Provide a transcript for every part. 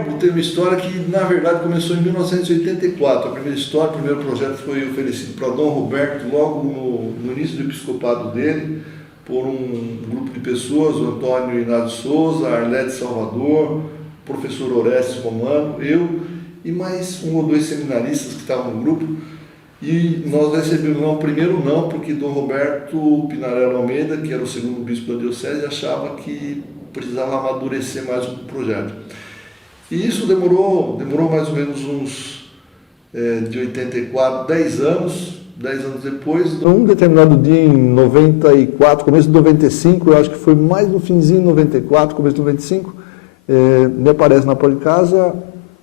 Verbo tem uma história que, na verdade, começou em 1984. A primeira história, o primeiro projeto foi oferecido para Dom Roberto, logo no início do episcopado dele, por um grupo de pessoas, o Antônio Inácio Souza, Arlete Salvador, o professor Orestes Romano, eu e mais um ou dois seminaristas que estavam no grupo. E nós recebemos o primeiro não, porque Dom Roberto Pinarello Almeida, que era o segundo bispo da diocese, achava que precisava amadurecer mais o projeto. E isso demorou mais ou menos uns de 84, 10 anos depois. Um determinado dia em 94, começo de 95, eu acho que foi mais no finzinho de 94, começo de 95, me aparece na porta de casa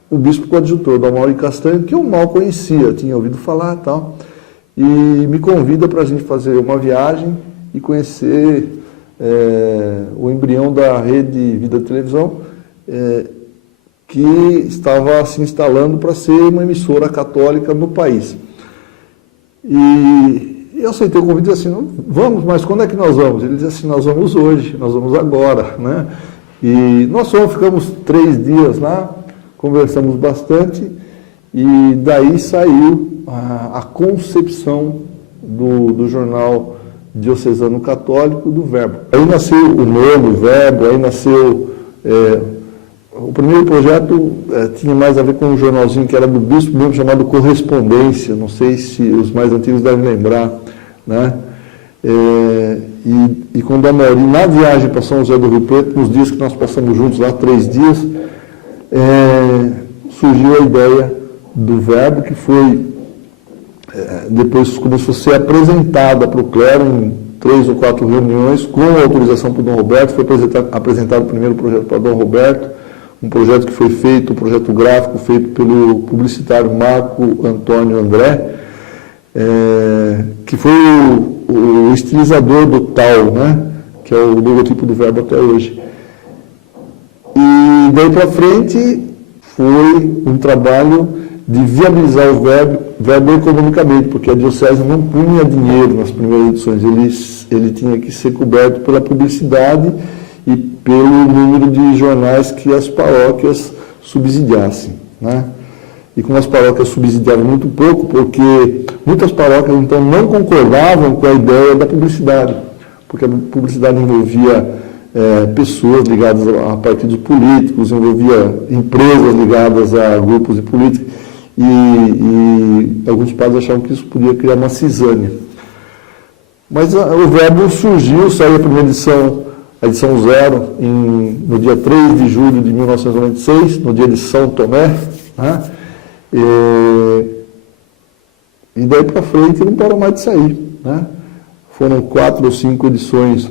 o bispo coadjutor, Dom Mauro Castanho, que eu mal conhecia, tinha ouvido falar e tal, e me convida para a gente fazer uma viagem e conhecer o embrião da rede Vida de Televisão, que estava se instalando para ser uma emissora católica no país. E eu aceitei o convite e disse assim, não, vamos, mas quando é que nós vamos? Ele disse assim, nós vamos hoje, nós vamos agora, né? E nós ficamos 3 dias lá, conversamos bastante, e daí saiu a concepção do jornal diocesano católico do Verbo. Aí nasceu o nome, o Verbo, aí nasceu... o primeiro projeto tinha mais a ver com um jornalzinho que era do bispo mesmo, chamado Correspondência, não sei se os mais antigos devem lembrar, né? E com Dom Mauri, na viagem para São José do Rio Preto, nos dias que nós passamos juntos lá, 3 dias, surgiu a ideia do Verbo, que foi, depois começou a ser apresentada para o clero em 3 ou 4 reuniões, com autorização por Dom Roberto. Foi apresentado o primeiro projeto para Dom Roberto, um projeto que foi feito, um projeto gráfico feito pelo publicitário Marco Antônio André, que foi o estilizador do tal, né, que é o logotipo do Verbo até hoje. E daí para frente foi um trabalho de viabilizar o verbo economicamente, porque a diocese não punha dinheiro nas primeiras edições, ele tinha que ser coberto pela publicidade e pelo número de jornais que as paróquias subsidiassem, né? E como as paróquias subsidiavam muito pouco, porque muitas paróquias então não concordavam com a ideia da publicidade, porque a publicidade envolvia pessoas ligadas a partidos políticos, envolvia empresas ligadas a grupos de política, e alguns padres achavam que isso podia criar uma cisânia. Mas o Verbo surgiu, saiu a primeira edição, a edição 0, no dia 3 de julho de 1996, no dia de São Tomé, né? E daí para frente não parou mais de sair, né? Foram 4 ou 5 edições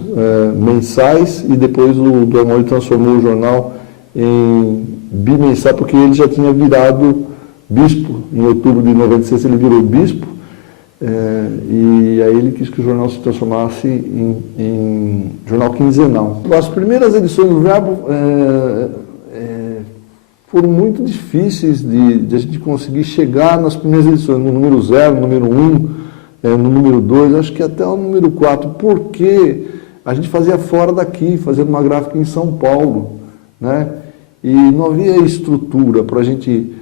mensais, e depois o Dom Mauri transformou o jornal em bimensal, porque ele já tinha virado bispo. Em outubro de 96 ele virou bispo, e aí ele quis que o jornal se transformasse em jornal quinzenal. As primeiras edições do Verbo foram muito difíceis de a gente conseguir chegar nas primeiras edições, no número 0, no número 1, no número 2, acho que até o número 4, porque a gente fazia fora daqui, fazendo uma gráfica em São Paulo, né? E não havia estrutura para a gente,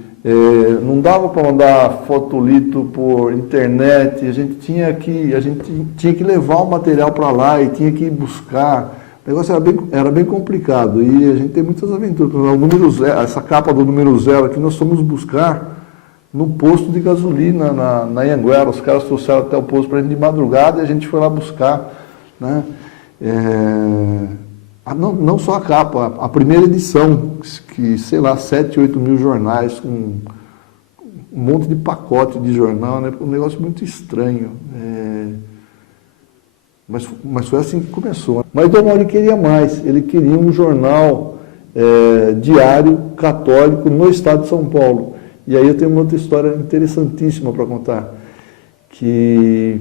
não dava para mandar fotolito por internet, a gente tinha que levar o material para lá e tinha que ir buscar. O negócio era bem complicado, e a gente tem muitas aventuras. O número 0, essa capa do número 0 aqui nós fomos buscar no posto de gasolina na Anhanguera. Os caras trouxeram até o posto para a gente de madrugada e a gente foi lá buscar, né? Não só a capa, a primeira edição, que sei lá, 7, 8 mil jornais, com um monte de pacote de jornal, né? Um negócio muito estranho. Mas foi assim que começou. Mas Dom Mauri queria mais, ele queria um jornal diário católico no estado de São Paulo. E aí eu tenho uma outra história interessantíssima para contar, que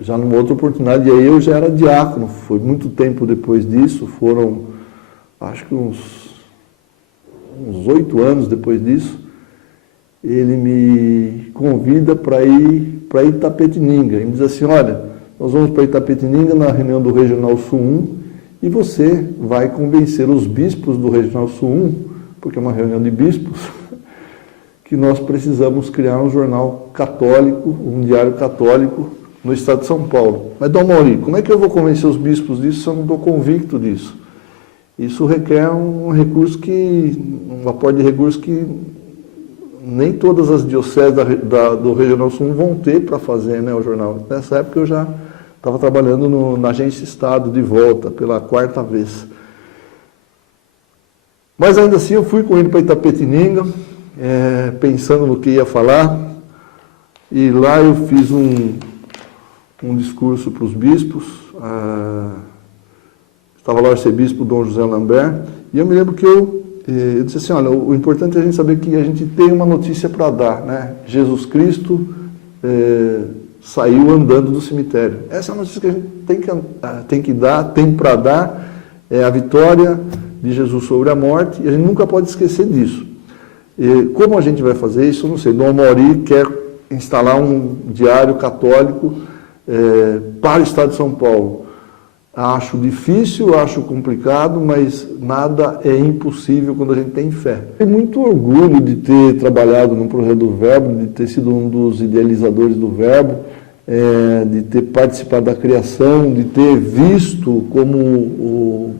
já numa outra oportunidade, e aí eu já era diácono, foi muito tempo depois disso, foram acho que uns 8 anos depois disso, ele me convida para ir para Itapetininga. Ele me diz assim, olha, nós vamos para Itapetininga na reunião do Regional Sul 1, e você vai convencer os bispos do Regional Sul 1, porque é uma reunião de bispos, que nós precisamos criar um jornal católico, um diário católico no estado de São Paulo. Mas, Dom Mauri, como é que eu vou convencer os bispos disso se eu não estou convicto disso? Isso requer um aporte de recursos que nem todas as dioceses do Regional Sul vão ter para fazer, né, o jornal. Nessa época eu já estava trabalhando na Agência Estado de volta, pela 4ª vez. Mas ainda assim eu fui com ele para Itapetininga, pensando no que ia falar, e lá eu fiz um discurso para os bispos, estava lá o arcebispo Dom José Lambert, e eu me lembro que eu disse assim, olha, o importante é a gente saber que a gente tem uma notícia para dar, né? Jesus Cristo saiu andando do cemitério. Essa é a notícia que a gente tem que dar, tem para dar, é a vitória de Jesus sobre a morte, e a gente nunca pode esquecer disso. Como a gente vai fazer isso, eu não sei. Dom Mauri quer instalar um diário católico para o estado de São Paulo. Acho difícil, acho complicado, mas nada é impossível quando a gente tem fé. Tenho muito orgulho de ter trabalhado no projeto do Verbo, de ter sido um dos idealizadores do Verbo, de ter participado da criação, de ter visto como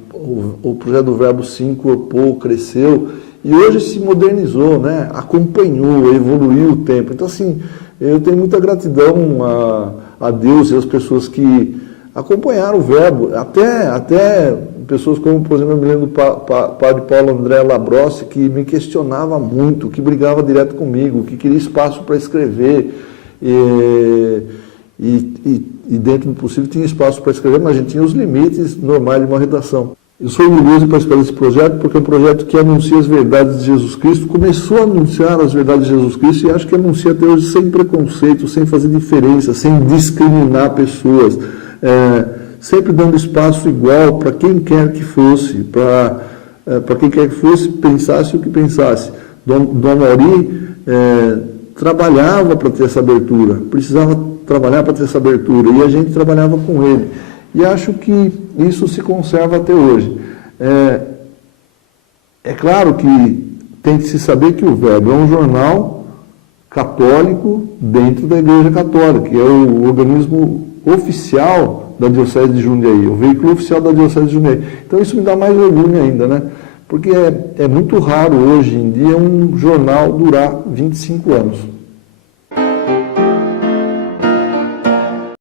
o projeto do Verbo se incorporou, cresceu e hoje se modernizou, né? Acompanhou, evoluiu o tempo. Então, assim, eu tenho muita gratidão a Deus e às pessoas que acompanharam o Verbo, até pessoas como, por exemplo, eu me lembro do padre Paulo André Labrossi, que me questionava muito, que brigava direto comigo, que queria espaço para escrever, e dentro do possível tinha espaço para escrever, mas a gente tinha os limites normais de uma redação. Eu sou orgulhoso de participar desse projeto, porque é um projeto que anuncia as verdades de Jesus Cristo, começou a anunciar as verdades de Jesus Cristo e acho que anuncia até hoje sem preconceito, sem fazer diferença, sem discriminar pessoas, sempre dando espaço igual para quem quer que fosse, para quem quer que fosse, pensasse o que pensasse. Dom Mauri trabalhava para ter essa abertura, precisava trabalhar para ter essa abertura, e a gente trabalhava com ele. E acho que isso se conserva até hoje. É claro que tem que se saber que o Verbo é um jornal católico dentro da Igreja Católica, que é o organismo oficial da Diocese de Jundiaí, o veículo oficial da Diocese de Jundiaí. Então isso me dá mais orgulho ainda, né? Porque é muito raro hoje em dia um jornal durar 25 anos.